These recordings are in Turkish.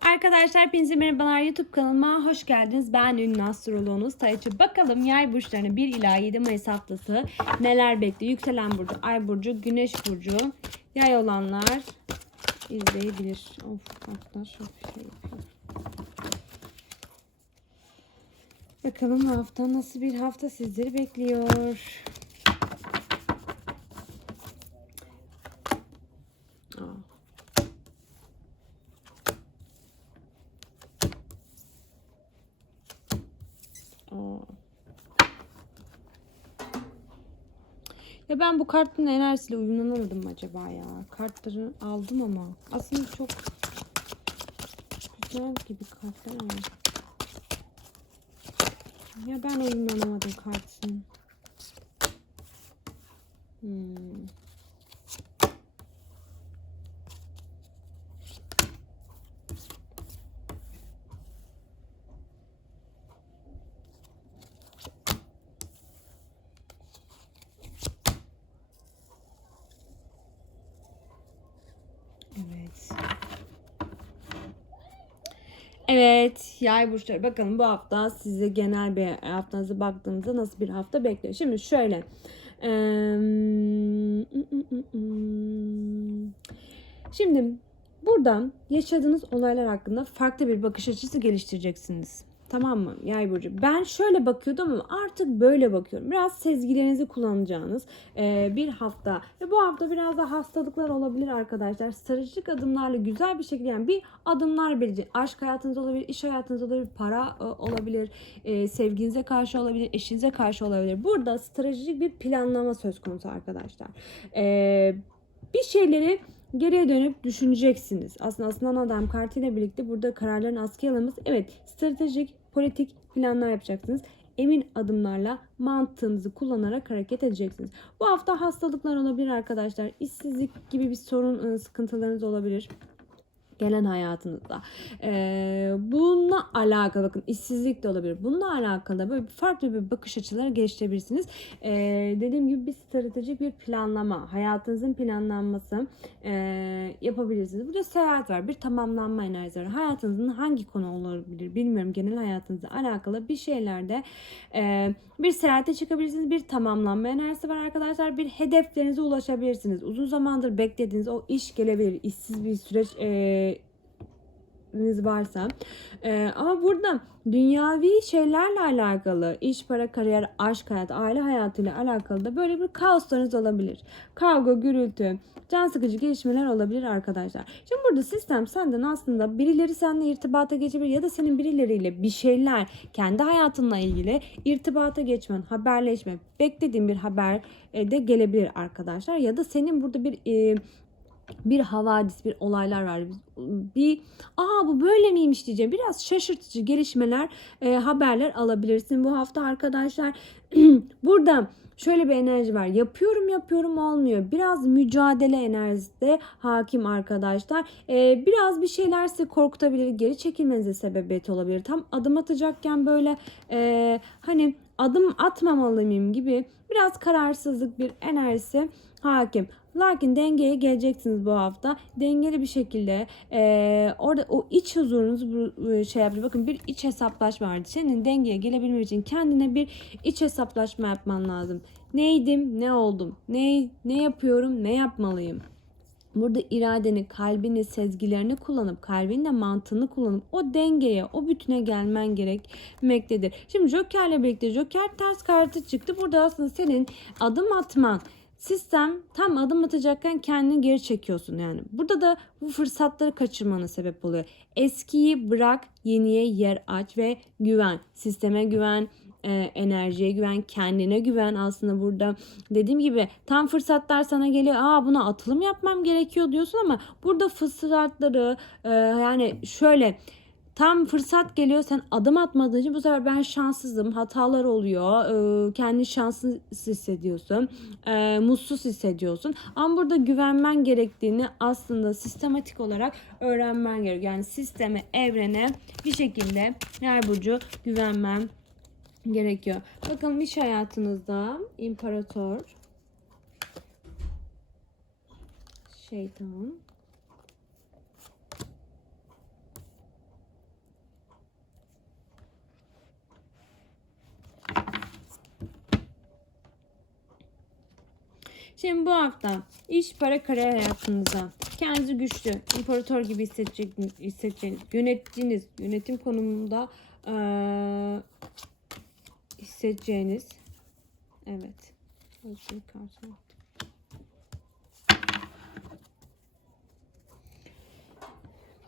Arkadaşlar hepinize merhabalar YouTube kanalıma hoş geldiniz. Ben ünlü astroloğunuz Tayçı. Bakalım yay burçlarını 1 ila 7 Mayıs haftası neler bekliyor? Yükselen burcu, ay burcu, güneş burcu, yay olanlar izleyebilir. Of hatta şu şey yapayım. Bakalım bu hafta nasıl bir hafta sizleri bekliyor. Aa. Ya ben bu kartın enerjisiyle uyumlanamadım mı acaba ya? Kartları aldım ama aslında çok güzel gibi kartlar ama. Ya ben uyumlanamadım kartın. Hmm. Evet. Evet, yay burçları. Bakalım bu hafta size genel bir haftanıza baktığımızda nasıl bir hafta bekliyor. Şimdi şöyle. Şimdi buradan yaşadığınız olaylar hakkında farklı bir bakış açısı geliştireceksiniz. Tamam mı? Yay burcu. Ben şöyle bakıyordum ama artık böyle bakıyorum. Biraz sezgilerinizi kullanacağınız e, bir hafta. Ve bu hafta biraz da hastalıklar olabilir arkadaşlar. Stratejik adımlarla güzel bir şekilde yani bir adımlar belirleyecek. Aşk hayatınız olabilir, iş hayatınız olabilir, para e, olabilir, e, sevginize karşı olabilir, eşinize karşı olabilir. Burada stratejik bir planlama söz konusu arkadaşlar. E, bir şeyleri geriye dönüp düşüneceksiniz. Aslında aslan adam kartıyla birlikte burada kararların askıya alınması. Evet stratejik, politik planlar yapacaksınız. Emin adımlarla mantığınızı kullanarak hareket edeceksiniz. Bu hafta hastalıklar olabilir arkadaşlar. İşsizlik gibi bir sorun, ıı, sıkıntılarınız olabilir gelen hayatınızda. Ee, bununla alakalı bakın işsizlik de olabilir. Bununla alakalı böyle farklı bir bakış açıları geliştirebilirsiniz. Ee, dediğim gibi bir stratejik bir planlama, hayatınızın planlanması e, yapabilirsiniz. Burada seyahat var, bir tamamlanma enerjisi var. Hayatınızın hangi konu olabilir bilmiyorum. Genel hayatınızla alakalı bir şeylerde e, bir seyahate çıkabilirsiniz. Bir tamamlanma enerjisi var arkadaşlar. Bir hedeflerinize ulaşabilirsiniz. Uzun zamandır beklediğiniz o iş gelebilir. İşsiz bir süreç e, niz varsa. Ee, ama burada dünyavi şeylerle alakalı iş, para, kariyer, aşk hayatı, aile hayatıyla alakalı da böyle bir kaoslarınız olabilir. Kavga, gürültü, can sıkıcı gelişmeler olabilir arkadaşlar. Şimdi burada sistem senden aslında birileri seninle irtibata geçebilir ya da senin birileriyle bir şeyler kendi hayatınla ilgili irtibata geçmen, haberleşme, beklediğin bir haber e, de gelebilir arkadaşlar. Ya da senin burada bir e, bir havadis, bir olaylar var. Bir aa bu böyle miymiş diyeceğim. Biraz şaşırtıcı gelişmeler, e, haberler alabilirsin bu hafta arkadaşlar. Burada şöyle bir enerji var. Yapıyorum yapıyorum olmuyor. Biraz mücadele enerjisi de hakim arkadaşlar. E, biraz bir şeyler sizi korkutabilir. Geri çekilmenize sebebiyet olabilir. Tam adım atacakken böyle e, hani adım atmamalı mıyım gibi biraz kararsızlık bir enerjisi hakim. Lakin dengeye geleceksiniz bu hafta. Dengeli bir şekilde e, orada o iç huzurunuzu bu, şey yapıyor. Bakın bir iç hesaplaşma vardı. Senin dengeye gelebilmek için kendine bir iç hesaplaşma yapman lazım. Neydim, ne oldum, ne, ne yapıyorum, ne yapmalıyım. Burada iradeni, kalbini, sezgilerini kullanıp, kalbinle mantığını kullanıp o dengeye, o bütüne gelmen gerekmektedir. Şimdi Joker'le birlikte Joker ters kartı çıktı. Burada aslında senin adım atman, Sistem tam adım atacakken kendini geri çekiyorsun yani. Burada da bu fırsatları kaçırmana sebep oluyor. Eskiyi bırak, yeniye yer aç ve güven. Sisteme güven, e, enerjiye güven, kendine güven aslında burada. Dediğim gibi tam fırsatlar sana geliyor. Aa buna atılım yapmam gerekiyor diyorsun ama burada fırsatları e, yani şöyle tam fırsat geliyor sen adım atmadığın için bu sefer ben şanssızım hatalar oluyor e, kendi şanssız hissediyorsun e, mutsuz hissediyorsun. Ama burada güvenmen gerektiğini aslında sistematik olarak öğrenmen gerekiyor. Yani sisteme evrene bir şekilde her burcu güvenmem gerekiyor. Bakalım iş hayatınızda imparator şeytan Şimdi bu hafta iş, para, kariyer hayatınızda kendinizi güçlü, imparator gibi hissedecek, hissedeceğiniz, yönettiğiniz, yönetim konumunda eee, hissedeceğiniz. Evet. Özgür kartı.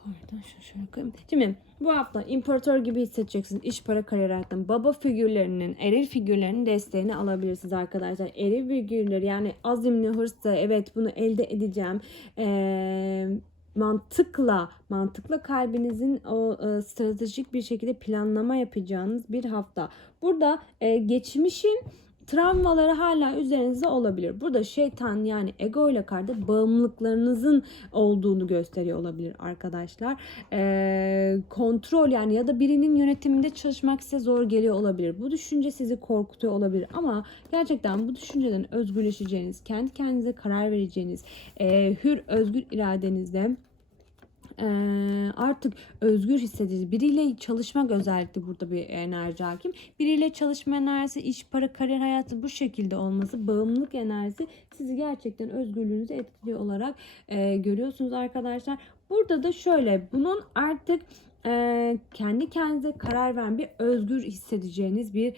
Pardon şu şöyle koyayım. Şimdi bu hafta imparator gibi hissedeceksiniz. İş, para, kariyer hayatında. Baba figürlerinin, eril figürlerinin desteğini alabilirsiniz arkadaşlar. Eril figürleri yani azimli, hırslı, evet bunu elde edeceğim. Eee mantıkla mantıkla kalbinizin o e, stratejik bir şekilde planlama yapacağınız bir hafta. Burada e, geçmişin travmaları hala üzerinizde olabilir. Burada şeytan yani ego ile karda bağımlılıklarınızın olduğunu gösteriyor olabilir arkadaşlar. Ee, kontrol yani ya da birinin yönetiminde çalışmak size zor geliyor olabilir. Bu düşünce sizi korkutuyor olabilir ama gerçekten bu düşünceden özgürleşeceğiniz, kendi kendinize karar vereceğiniz, e, hür özgür iradenizle e, artık özgür hissedeceğiz. Biriyle çalışmak özellikle burada bir enerji hakim. Biriyle çalışma enerjisi, iş, para, kariyer hayatı bu şekilde olması, bağımlılık enerjisi sizi gerçekten özgürlüğünüzü etkiliyor olarak e, görüyorsunuz arkadaşlar. Burada da şöyle bunun artık kendi kendinize karar veren bir özgür hissedeceğiniz bir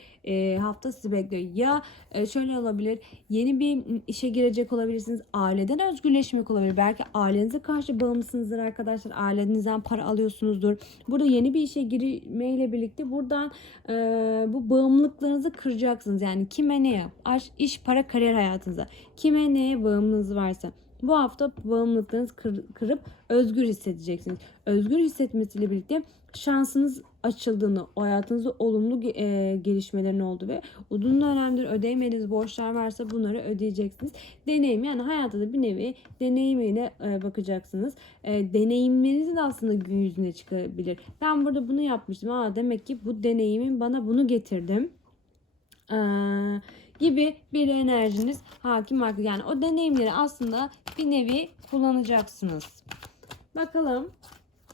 hafta sizi bekliyor. Ya şöyle olabilir yeni bir işe girecek olabilirsiniz. Aileden özgürleşmek olabilir. Belki ailenize karşı bağımlısınızdır arkadaşlar. Ailenizden para alıyorsunuzdur. Burada yeni bir işe girmeyle birlikte buradan bu bağımlılıklarınızı kıracaksınız. Yani kime neye? Aş, iş, para, kariyer hayatınıza. Kime neye bağımlılığınız varsa. Bu hafta bağımlılıklarınızı kır, kırıp özgür hissedeceksiniz. Özgür hissetmesiyle birlikte şansınız açıldığını, hayatınızda olumlu e, gelişmelerin olduğu ve uzun dönemdir ödeyemediğiniz borçlar varsa bunları ödeyeceksiniz. Deneyim yani hayatta da bir nevi deneyimiyle e, bakacaksınız. E, deneyimleriniz de aslında gün yüzüne çıkabilir. Ben burada bunu yapmıştım. Aa, demek ki bu deneyimin bana bunu getirdim. Eee gibi bir enerjiniz hakim var. Yani o deneyimleri aslında bir nevi kullanacaksınız. Bakalım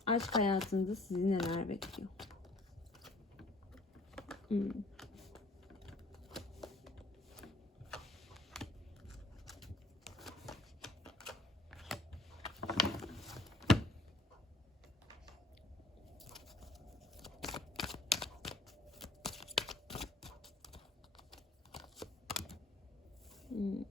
aşk hayatınızda sizi neler bekliyor. Hmm. Hmm.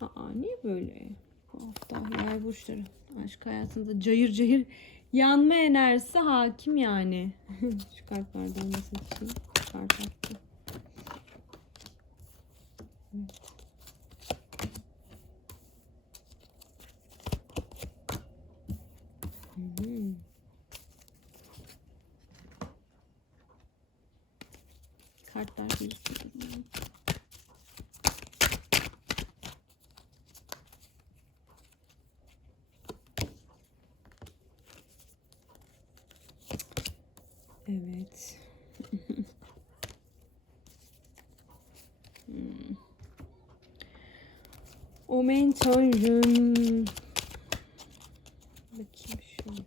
Aa niye böyle? Bu hafta yay burçları aşk hayatında cayır cayır yanma enerjisi hakim yani. Şu kartlardan da seçeyim. Kart attım. Evet. Hmm. Kartlar gözüküyor. Evet. Hmm. Omen tanrım. Bakayım şöyle.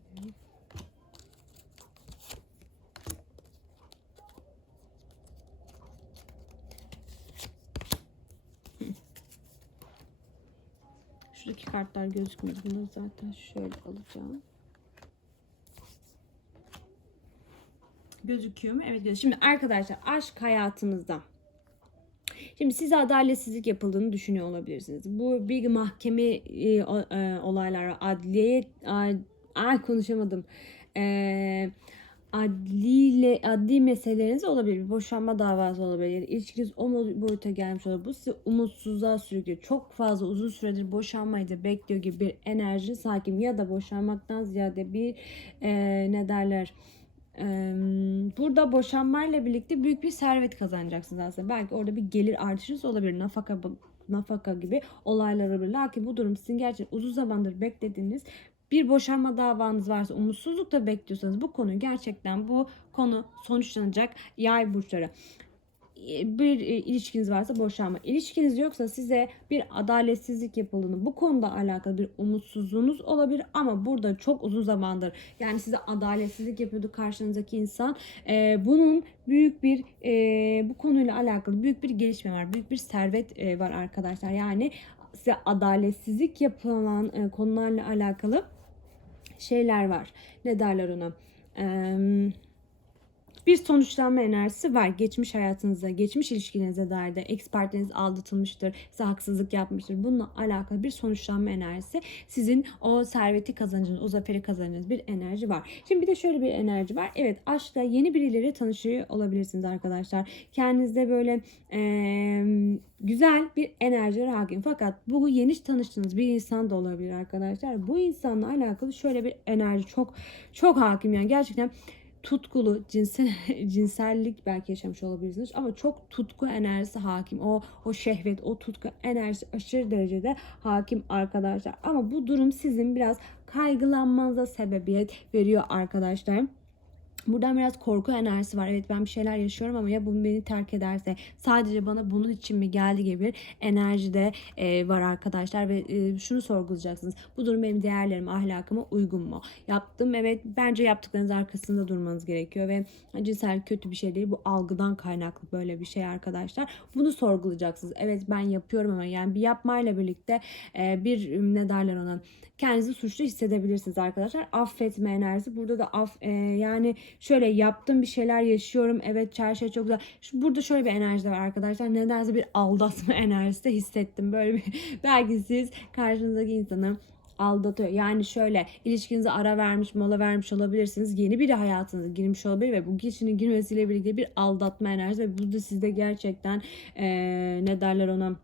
Şuradaki kartlar gözükmüyor. Bunları zaten şöyle alacağım. Gözüküyor mu? Evet gözüküyor. Şimdi arkadaşlar aşk hayatınızda Şimdi size adaletsizlik yapıldığını düşünüyor olabilirsiniz. Bu bir mahkeme e, o, e, olaylar, adliye, ay, ay konuşamadım. E, adliyle adli meseleleriniz olabilir. Bir boşanma davası olabilir. Yani ilişkiniz o boyuta gelmiş olabilir. Bu sizi umutsuzluğa sürüklüyor. Çok fazla uzun süredir boşanmayı da bekliyor gibi bir enerjiniz hakim. Ya da boşanmaktan ziyade bir e, ne derler burada boşanmayla birlikte büyük bir servet kazanacaksınız aslında. Belki orada bir gelir artışınız olabilir. Nafaka nafaka gibi olaylar olabilir. Lakin bu durum sizin gerçekten uzun zamandır beklediğiniz bir boşanma davanız varsa umutsuzlukta bekliyorsanız bu konu gerçekten bu konu sonuçlanacak yay burçları. bir e, ilişkiniz varsa boşanma. İlişkiniz yoksa size bir adaletsizlik yapıldığını, bu konuda alakalı bir umutsuzluğunuz olabilir ama burada çok uzun zamandır yani size adaletsizlik yapıyordu karşınızdaki insan. Ee, bunun büyük bir e, bu konuyla alakalı büyük bir gelişme var. Büyük bir servet e, var arkadaşlar. Yani size adaletsizlik yapılan e, konularla alakalı şeyler var. Ne derler ona? Eee bir sonuçlanma enerjisi var. Geçmiş hayatınıza, geçmiş ilişkinize dair de ex partneriniz aldatılmıştır, size haksızlık yapmıştır. Bununla alakalı bir sonuçlanma enerjisi sizin o serveti kazancınız, o zaferi kazancınız bir enerji var. Şimdi bir de şöyle bir enerji var. Evet aşkta yeni birileri tanışıyor olabilirsiniz arkadaşlar. Kendinizde böyle eee, güzel bir enerjiler hakim. Fakat bu yeni tanıştığınız bir insan da olabilir arkadaşlar. Bu insanla alakalı şöyle bir enerji çok çok hakim yani gerçekten tutkulu cinsel cinsellik belki yaşamış olabilirsiniz ama çok tutku enerjisi hakim. O o şehvet, o tutku enerjisi aşırı derecede hakim arkadaşlar. Ama bu durum sizin biraz kaygılanmanıza sebebiyet veriyor arkadaşlar. Buradan biraz korku enerjisi var. Evet ben bir şeyler yaşıyorum ama ya bu beni terk ederse sadece bana bunun için mi geldi gibi bir enerji de e, var arkadaşlar ve e, şunu sorgulayacaksınız. Bu durum benim değerlerim, ahlakıma uygun mu? Yaptım evet bence yaptıklarınız arkasında durmanız gerekiyor ve cinsel kötü bir şey değil. Bu algıdan kaynaklı böyle bir şey arkadaşlar. Bunu sorgulayacaksınız. Evet ben yapıyorum ama yani bir yapmayla birlikte e, bir ne derler ona kendinizi suçlu hissedebilirsiniz arkadaşlar. Affetme enerjisi. Burada da af e, yani şöyle yaptım bir şeyler yaşıyorum. Evet her şey çok güzel. Şu, burada şöyle bir enerji de var arkadaşlar. Nedense bir aldatma enerjisi de hissettim. Böyle bir belki siz karşınızdaki insanı aldatıyor. Yani şöyle ilişkinize ara vermiş, mola vermiş olabilirsiniz. Yeni biri hayatınıza girmiş olabilir ve bu kişinin girmesiyle birlikte bir aldatma enerjisi ve bu da sizde gerçekten ee, ne derler ona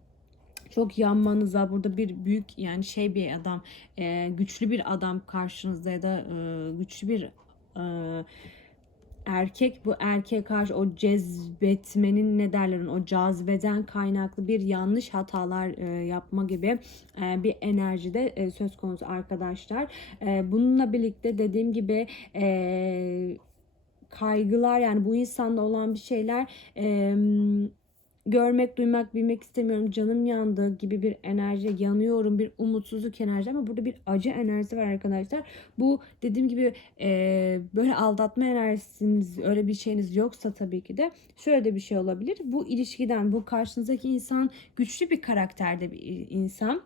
çok yanmanıza burada bir büyük yani şey bir adam e, güçlü bir adam karşınızda ya da e, güçlü bir e, erkek bu erkeğe karşı o cezbetmenin ne derler o cazibeden kaynaklı bir yanlış hatalar e, yapma gibi e, bir enerjide e, söz konusu arkadaşlar. E, bununla birlikte dediğim gibi e, kaygılar yani bu insanda olan bir şeyler e, görmek, duymak, bilmek istemiyorum. Canım yandı gibi bir enerji, yanıyorum, bir umutsuzluk enerji ama burada bir acı enerjisi var arkadaşlar. Bu dediğim gibi e, böyle aldatma enerjisiniz, öyle bir şeyiniz yoksa tabii ki de şöyle de bir şey olabilir. Bu ilişkiden, bu karşınızdaki insan güçlü bir karakterde bir insan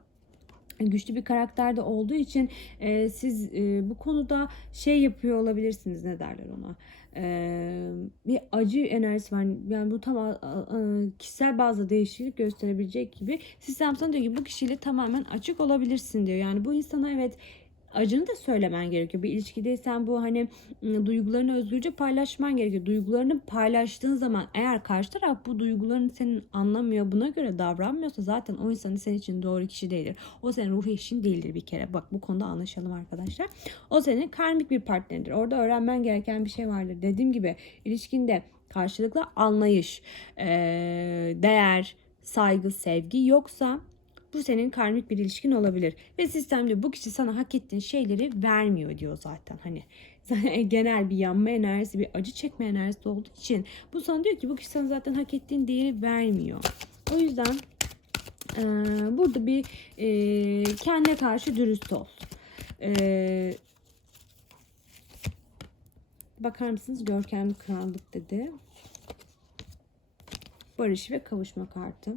güçlü bir karakterde olduğu için e, siz e, bu konuda şey yapıyor olabilirsiniz ne derler ona e, bir acı enerjisi var. Yani bu tam a, kişisel bazda değişiklik gösterebilecek gibi. Sistem sana diyor ki bu kişiyle tamamen açık olabilirsin diyor. Yani bu insana evet acını da söylemen gerekiyor. Bir ilişkideysen bu hani ıı, duygularını özgürce paylaşman gerekiyor. Duygularını paylaştığın zaman eğer karşı taraf bu duygularını senin anlamıyor buna göre davranmıyorsa zaten o insanın senin için doğru kişi değildir. O senin ruh eşin değildir bir kere. Bak bu konuda anlaşalım arkadaşlar. O senin karmik bir partneridir. Orada öğrenmen gereken bir şey vardır. Dediğim gibi ilişkinde karşılıklı anlayış, değer, saygı, sevgi yoksa bu senin karmik bir ilişkin olabilir. Ve sistemde bu kişi sana hak ettiğin şeyleri vermiyor diyor zaten. Hani genel bir yanma enerjisi, bir acı çekme enerjisi olduğu için bu sana diyor ki bu kişi sana zaten hak ettiğin değeri vermiyor. O yüzden e, burada bir e, kendine karşı dürüst ol. E, bakar mısınız? Görkemli krallık dedi. Barış ve kavuşma kartı.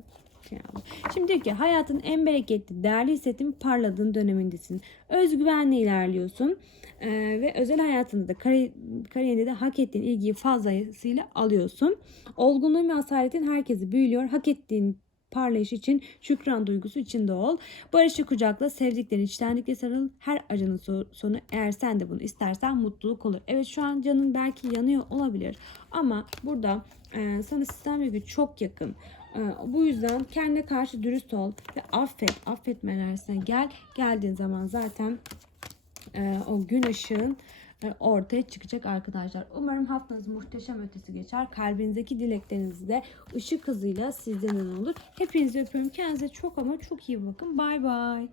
Şimdi diyor ki hayatın en bereketli, değerli hissettiğin parladığın dönemindesin. Özgüvenle ilerliyorsun. Ee, ve özel hayatında da kari, kariyerinde de hak ettiğin ilgiyi fazlasıyla alıyorsun. Olgunluğun ve asaretin herkesi büyülüyor. Hak ettiğin parlayış için şükran duygusu içinde ol. Barışı kucakla, sevdiklerin içtenlikle sarıl. Her acının sonu eğer sen de bunu istersen mutluluk olur. Evet şu an canın belki yanıyor olabilir ama burada e, sana sistem yükü çok yakın. E, bu yüzden kendine karşı dürüst ol ve affet. Affetme enerjisine gel. Geldiğin zaman zaten e, o gün ışığın e, ortaya çıkacak arkadaşlar. Umarım haftanız muhteşem ötesi geçer. Kalbinizdeki dilekleriniz de ışık hızıyla sizden olur. Hepinizi öpüyorum. Kendinize çok ama çok iyi bakın. Bay bay.